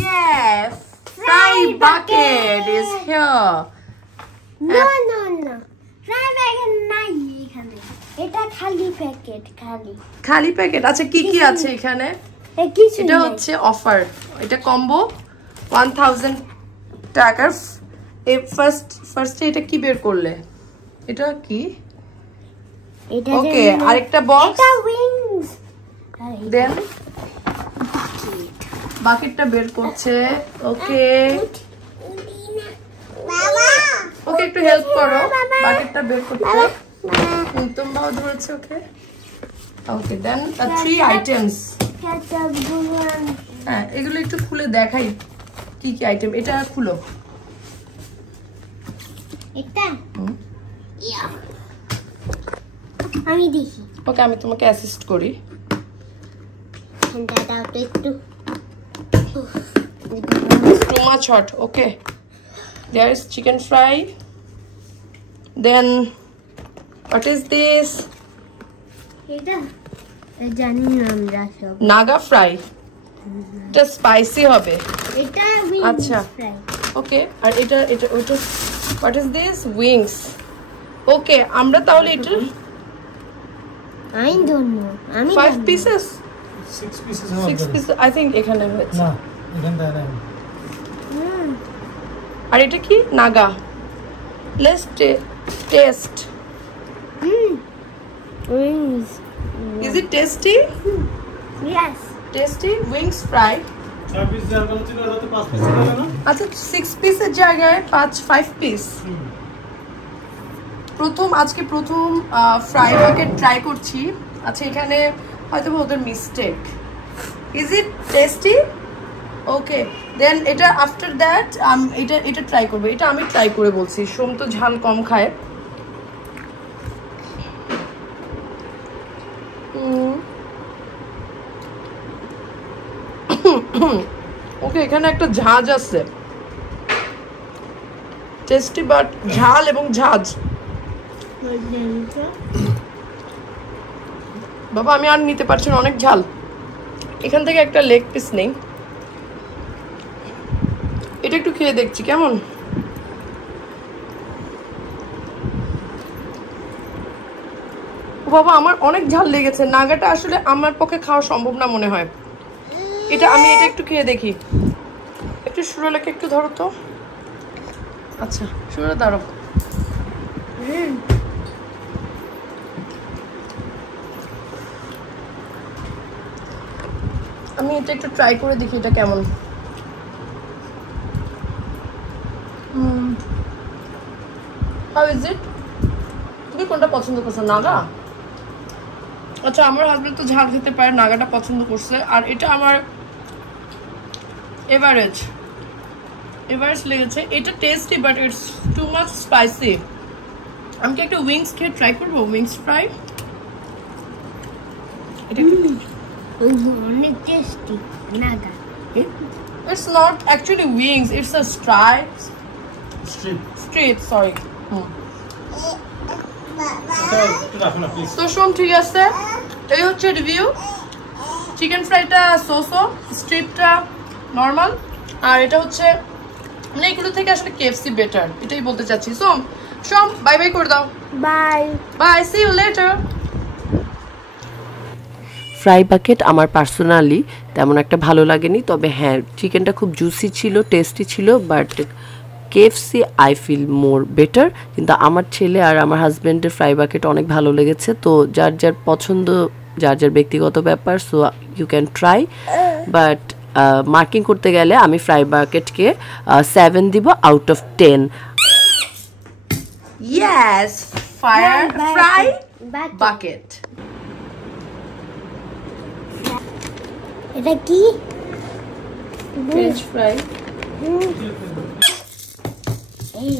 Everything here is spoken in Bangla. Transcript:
Yes, fry bucket is here. No. Fry bucket নাই এখানে। এটা খালি প্যাকেট, খালি প্যাকেট। আচ্ছা কি কি আছে এখানে? এটা হচ্ছে অফার। এটা কম্বো 1000 টাকার। এই ফার্স্টে এটা কি বের করলে? এটা কি? ওকে, আরেকটা বক্স। এটা উইংস। দেন বাকেটটা বের করছে। ওকে বাবা, ওকে একটু হেল্প করো বাকেটটা বের করতে। তোমরাও ধরেছে। ওকে ওকে, দেন 3 আইটেমস। হ্যাঁ, এগুলো একটু খুলে দেখাই কি কি আইটেম। এটা খুলো। এটা আমি দেখি। ওকে, আমি তোমাকে অ্যাসিস্ট করি। দাদাও তো একটু too much hot. Okay, there is chicken fry. Then what is this? এটা জানি না আমরা সব। নাগা ফ্রাই। এটা স্পাইসি হবে। এটা উইংস আচ্ছা ফ্রাই। ওকে, আর এটা ওটা what is this? Wings. ওকে, আমরা তাহলে এটা I don't know. আমি 5 pieces 6 pieces 6 pieces I think এখানে হয়েছে। না, এখানটা নাই। আর এটা কি? Naga. Let's taste. Wings. Is it tasty? Yes. Tasty wings fry. 6 piece জায়গা ছিল, ওটাতে 5 piece ছিল না? আচ্ছা 6 পিসের জায়গায় 5 পিস। আজকে প্রথম ফ্রাই বাকেট ট্রাই করছি। আচ্ছা, এখানে হয়তো ওদের mistake. Is it tasty? Okay, then এটা আফটার দ্যাট এটা ট্রাই করবো। এটা আমি ট্রাই করে বলছি। সোম তো ঝাল কম খায়। ওকে, এখানে একটা ঝাঁজ আছে। টেস্টি বাট ঝাল এবং ঝাঁজ। বাবা, আমি আর নিতে পারছি না, অনেক ঝাল। এখান থেকে একটা লেগ পিস নেই। এটা একটু খেয়ে দেখছি কেমন। বাবা, আমার অনেক ঝাল লেগেছে। নাগাটা আসলে আমার পক্ষে খাওয়া সম্ভব না মনে হয়। আমি এটা একটু খেয়ে দেখি। একটু সুরলাকে একটু ধরো তো। আচ্ছা, সুরলা ধরো। আমি এটা একটু ট্রাই করে দেখি এটা কেমন। How is it? তুমি কোনটা পছন্দ করছো? নাগা? আচ্ছা, আমার হাজবেন্ড তো ঝাল খেতে পারে, নাগাটা পছন্দ করছে। আর এটা আমার এভারেজ লেগেছে। এটা tasty but it's too much spicy. আমি কি একটা উইংস খেয়ে ট্রাই করবো? Wings fry. এটা অনেক tasty. Naga. It's not actually wings, it's a strip, sorry. তো শোন, ঠিক আছে, এই হচ্ছে রিভিউ। চিকেন ফ্রাইটা সোসো, স্ট্রিপটা নর্মাল, আর এটা হচ্ছে মানে এগুলো থেকে আসলে KFC বেটার, এটাই বলতে চাচ্ছি। সোম বাই বাই করে দাও। Bye, see you later. Fry bucket আমার পার্সোনালি তেমন একটা ভালো লাগেনি, তবে হ্যাঁ, চিকেনটা খুব জুসি ছিল, টেস্টি ছিল, but KFC I feel more better. কিন্তু আমার ছেলে আর আমার হাজব্যান্ডের ফ্রাই বাকেট অনেক ভালো লেগেছে। তো যার যার পছন্দ, যার যার ব্যক্তিগত ব্যাপার, so you can try. But marking করতে গেলে আমি ফ্রাই বাকেটকে 7 দিব out of 10। Yes, fry bucket. এটা কি? French fry. এই